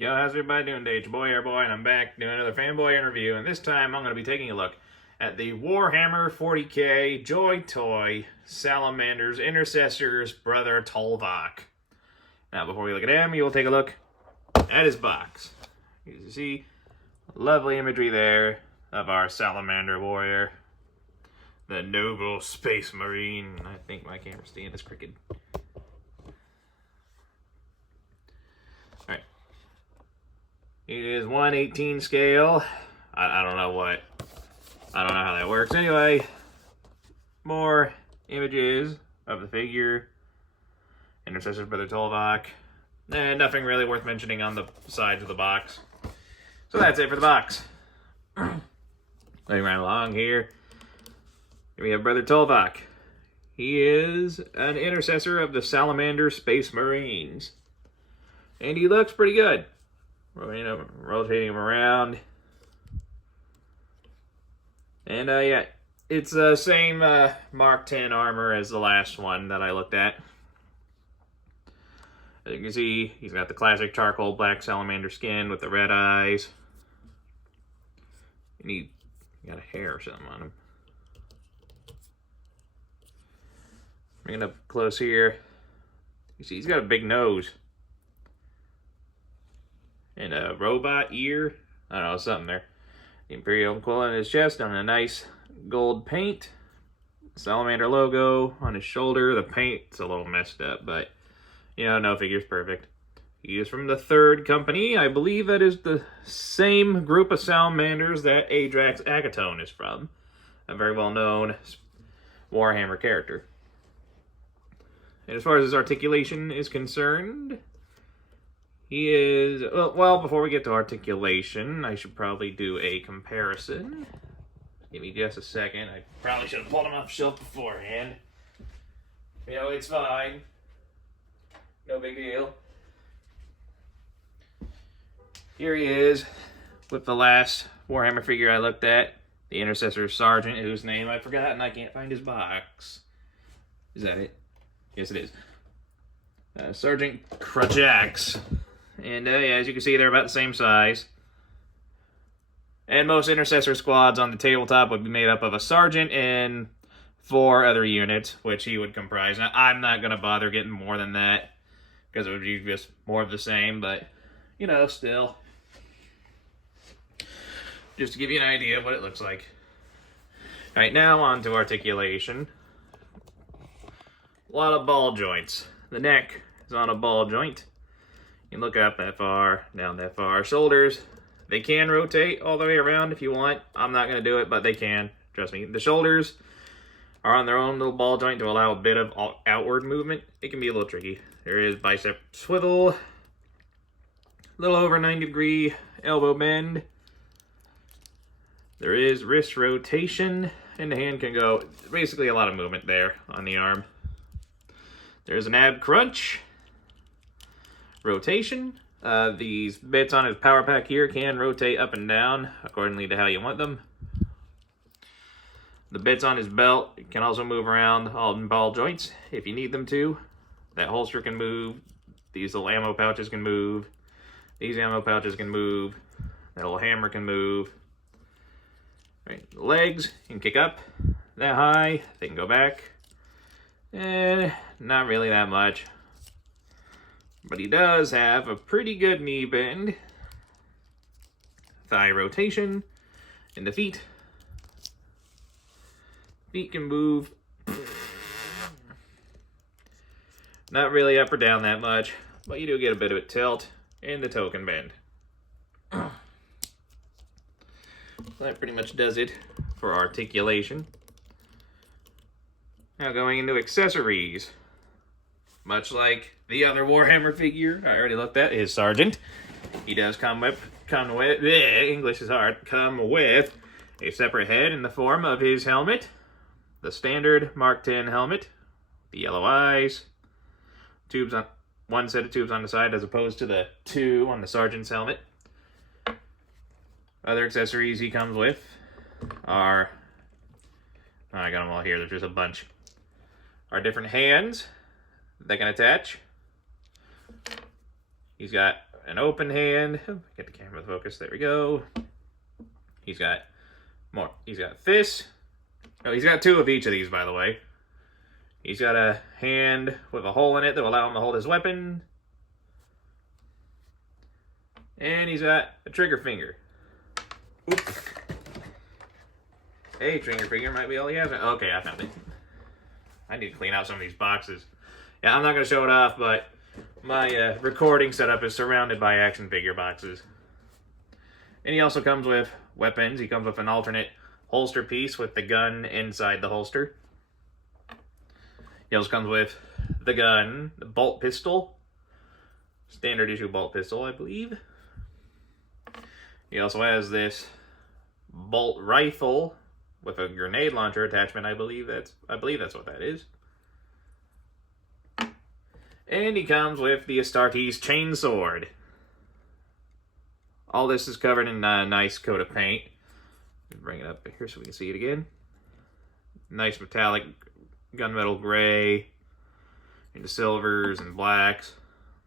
Yo, how's everybody doing today? It's your boy Airboy, and I'm back doing another fanboy interview. And this time I'm going to be taking a look at the Warhammer40k Joytoy Salamanders Intercessors brother Tol'vak. Now, before we look at him, you'll take a look at his box. You can see lovely imagery there of our Salamander warrior, the noble space marine. I think my camera stand is crooked. Alright. It is 1/18 scale. I don't know how that works. Anyway, more images of the figure. Intercessors brother Tol'vak. And nothing really worth mentioning on the sides of the box. So that's it for the box. Moving right along here. Here we have brother Tol'vak. He is an intercessor of the Salamander Space Marines. And he looks pretty good. Rotating him around. And yeah, it's the same Mark 10 armor as the last one that I looked at. As you can see, he's got the classic charcoal black salamander skin with the red eyes. And he got a hair or something on him. Bring it up close here. You see, he's got a big nose. And a robot ear. I don't know, something there. The Imperial quill on his chest on a nice gold paint. Salamander logo on his shoulder. The paint's a little messed up, but you know, no figure's perfect. He is from the Third Company. I believe that is the same group of salamanders that Adrax Agatone is from. A very well-known Warhammer character. And as far as his articulation is concerned, he is... Well, before we get to articulation, I should probably do a comparison. Give me just a second. I probably should have pulled him off the shelf beforehand. You know, it's fine. No big deal. Here he is with the last Warhammer figure I looked at. The Intercessor Sergeant, whose name I forgot and I can't find his box. Is that it? Yes, it is. Sergeant Krajax. And yeah, as you can see, they're about the same size. And most Intercessor squads on the tabletop would be made up of a Sergeant and 4 other units, which he would comprise. Now, I'm not going to bother getting more than that, because it would be just more of the same, but, you know, still. Just to give you an idea of what it looks like. Alright, now on to articulation. A lot of ball joints. The neck is on a ball joint. You can look up that far, down that far. Shoulders, they can rotate all the way around if you want. I'm not going to do it, but they can. Trust me. The shoulders are on their own little ball joint to allow a bit of outward movement. It can be a little tricky. There is bicep swivel, a little over 90-degree elbow bend. There is wrist rotation, and the hand can go, basically a lot of movement there on the arm. There's an ab crunch, rotation. These bits on his power pack here can rotate up and down accordingly to how you want them. The bits on his belt can also move around all in ball joints if you need them to. That holster can move. These little ammo pouches can move. These ammo pouches can move. That little hammer can move. Right. The legs, you can kick up that high. They can go back. And not really that much. But he does have a pretty good knee bend. Thigh rotation. And the feet. Feet can move. Not really up or down that much, but you do get a bit of a tilt, and the toe can bend. That pretty much does it for articulation. Now going into accessories. Much like the other Warhammer figure I already looked at, his Sergeant. He does come with English is hard, come with a separate head in the form of his helmet. The standard Mark 10 helmet. The yellow eyes. Tubes on one set of tubes on the side as opposed to the 2 on the Sergeant's helmet. Other accessories he comes with are, I got them all here, there's just a bunch, are different hands that can attach. He's got an open hand. Get the camera focus. There we go. He's got more. He's got fists. Oh, he's got 2 of each of these, by the way. He's got a hand with a hole in it that will allow him to hold his weapon. And he's got a trigger finger. Oops. Hey, trigger finger might be all he has. Okay, I found it. I need to clean out some of these boxes. Yeah, I'm not going to show it off, but my recording setup is surrounded by action figure boxes. And he also comes with weapons. He comes with an alternate holster piece with the gun inside the holster. He also comes with the gun, the bolt pistol. Standard issue bolt pistol, I believe. He also has this bolt rifle with a grenade launcher attachment. I believe that's what that is. And he comes with the Astartes chainsword. All this is covered in a nice coat of paint. Bring it up here so we can see it again. Nice metallic gunmetal gray into silvers and blacks.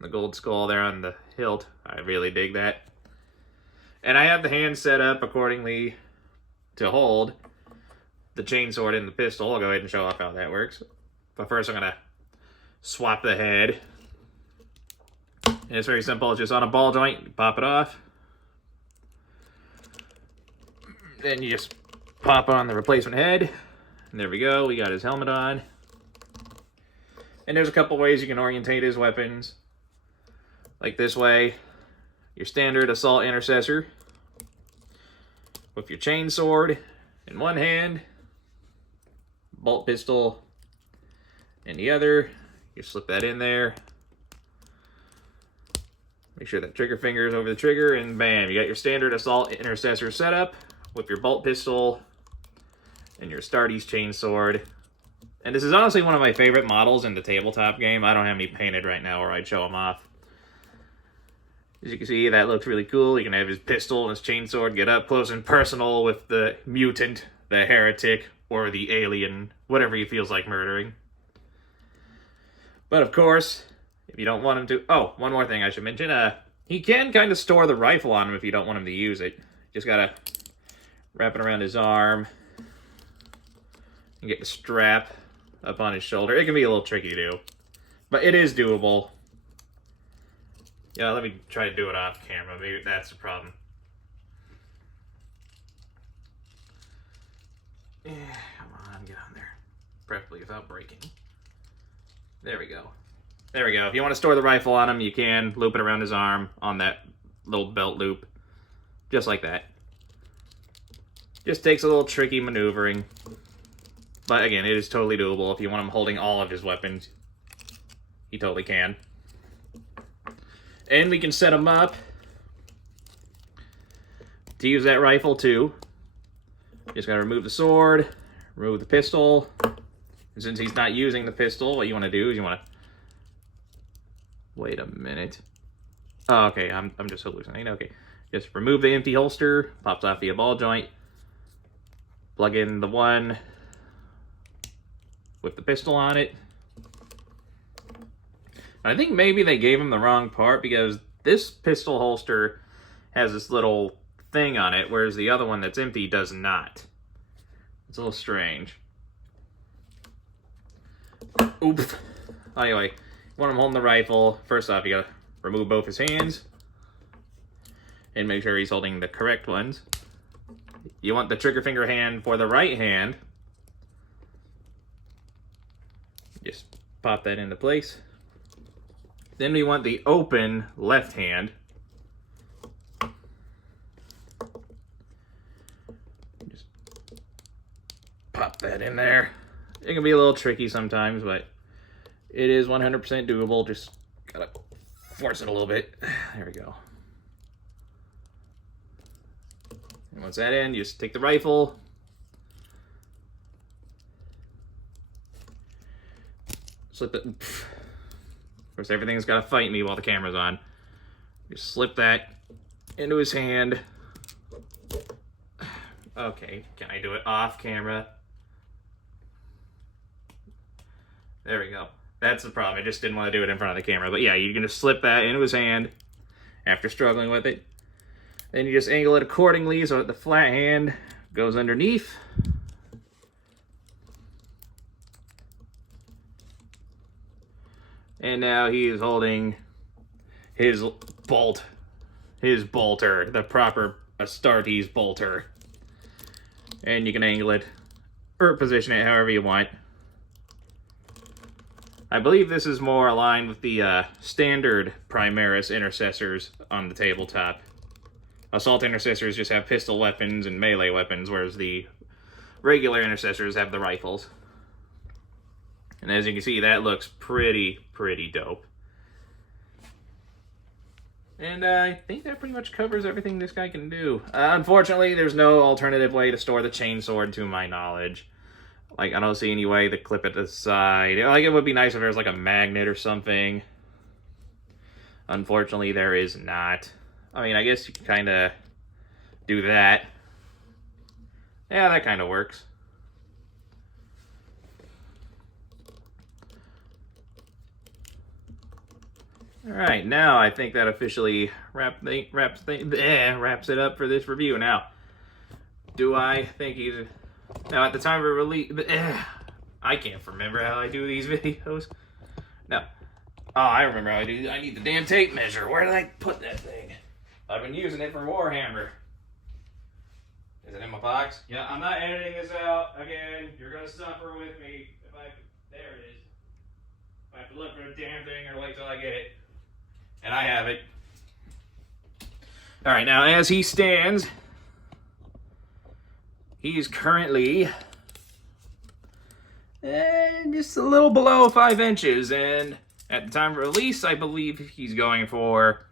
The gold skull there on the hilt. I really dig that. And I have the hand set up accordingly to hold the chainsword and the pistol. I'll go ahead and show off how that works. But first I'm going to swap the head. And it's very simple. It's just on a ball joint. You pop it off. Then you just pop on the replacement head. And there we go. We got his helmet on. And there's a couple ways you can orientate his weapons. Like this way. Your standard assault intercessor. With your chainsword in one hand. Bolt pistol in the other. You slip that in there. Make sure that trigger finger is over the trigger, and bam, you got your standard assault intercessor setup with your bolt pistol and your Astartes chainsword. And this is honestly one of my favorite models in the tabletop game. I don't have any painted right now, or I'd show them off. As you can see, that looks really cool. You can have his pistol and his chainsword, get up close and personal with the mutant, the heretic, or the alien, whatever he feels like murdering. But of course, if you don't want him to... Oh, one more thing I should mention. He can kind of store the rifle on him if you don't want him to use it. Just gotta wrap it around his arm and get the strap up on his shoulder. It can be a little tricky to do, but it is doable. Yeah, let me try to do it off camera. Maybe that's the problem. Yeah, come on, get on there. Preferably without breaking. There we go. There we go. If you want to store the rifle on him, you can loop it around his arm on that little belt loop. Just like that. Just takes a little tricky maneuvering. But again, it is totally doable. If you want him holding all of his weapons, he totally can. And we can set him up to use that rifle too. Just gotta remove the sword, remove the pistol. And since he's not using the pistol, what you want to do is you want to... Wait a minute. Oh, okay, I'm just hallucinating. Okay, just remove the empty holster, pops off via ball joint, plug in the one with the pistol on it. I think maybe they gave him the wrong part because this pistol holster has this little thing on it, whereas the other one that's empty does not. It's a little strange. Oops. Anyway, when I'm holding the rifle, first off, you gotta remove both his hands and make sure he's holding the correct ones. You want the trigger finger hand for the right hand. Just pop that into place. Then we want the open left hand. Just pop that in there. It can be a little tricky sometimes, but it is 100% doable. Just gotta force it a little bit. There we go. And once that in, you just take the rifle. Slip it. Of course, everything's gotta fight me while the camera's on. Just slip that into his hand. Okay, can I do it off camera? There we go. That's the problem. I just didn't want to do it in front of the camera. But yeah, you're going to slip that into his hand. after struggling with it. Then you just angle it accordingly so that the flat hand goes underneath. And now he is holding his bolt, his bolter, the proper Astartes bolter. And you can angle it or position it however you want. I believe this is more aligned with the standard Primaris Intercessors on the tabletop. Assault Intercessors just have pistol weapons and melee weapons, whereas the regular Intercessors have the rifles. And as you can see, that looks pretty dope. And I think that pretty much covers everything this guy can do. Unfortunately, there's no alternative way to store the chainsword to my knowledge. Like, I don't see any way to clip it to the side. Like, it would be nice if there was like a magnet or something. Unfortunately, there is not. I mean, I guess you can kind of do that. Yeah, that kind of works. Alright, now I think that officially wraps it up for this review. Now, do I think he's... Now, at the time of release... I can't remember how I do these videos. No. Oh, I remember how I do these. I need the damn tape measure. Where did I put that thing? I've been using it for Warhammer. Is it in my box? Yeah, I'm not editing this out. Again, you're going to suffer with me. There it is. If I have to look for the damn thing or wait till I get it. And I have it. Alright, now as he stands, he's currently just a little below 5 inches. And at the time of release, I believe he's going for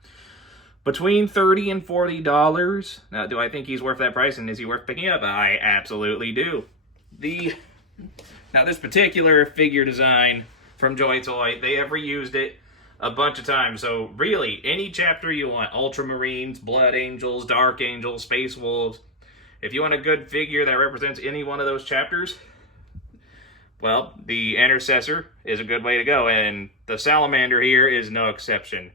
between $30 and $40. Now, do I think he's worth that price, and is he worth picking up? I absolutely do. Now, this particular figure design from Joytoy, they have reused it a bunch of times. So really, any chapter you want, Ultramarines, Blood Angels, Dark Angels, Space Wolves, if you want a good figure that represents any one of those chapters, well, the Intercessor is a good way to go, and the Salamander here is no exception.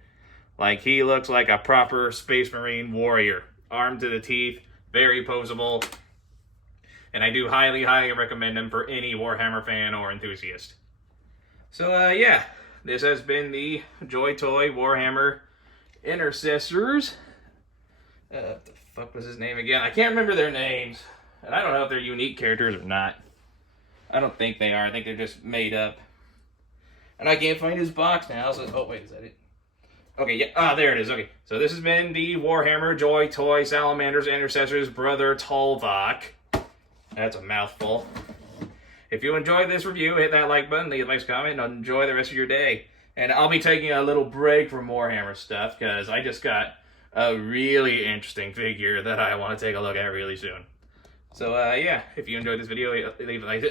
Like, he looks like a proper Space Marine warrior, armed to the teeth, very poseable, and I do highly recommend him for any Warhammer fan or enthusiast. So, yeah. This has been the Joytoy Warhammer Intercessors. What the fuck was his name again? I can't remember their names. And I don't know if they're unique characters or not. I don't think they are. I think they're just made up. And I can't find his box now. So, oh, wait, is that it? Okay, yeah. Ah, there it is. Okay. So this has been the Warhammer Joytoy Salamanders Intercessors Brother Tol'vak. That's a mouthful. If you enjoyed this review, hit that like button, leave a nice comment, and enjoy the rest of your day. And I'll be taking a little break from Warhammer stuff, because I just got a really interesting figure that I want to take a look at really soon. So, yeah, if you enjoyed this video, leave a like.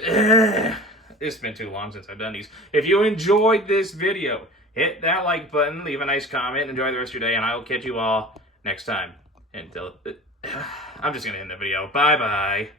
It's been too long since I've done these. If you enjoyed this video, hit that like button, leave a nice comment, enjoy the rest of your day, and I will catch you all next time. Until... I'm just going to end the video. Bye-bye.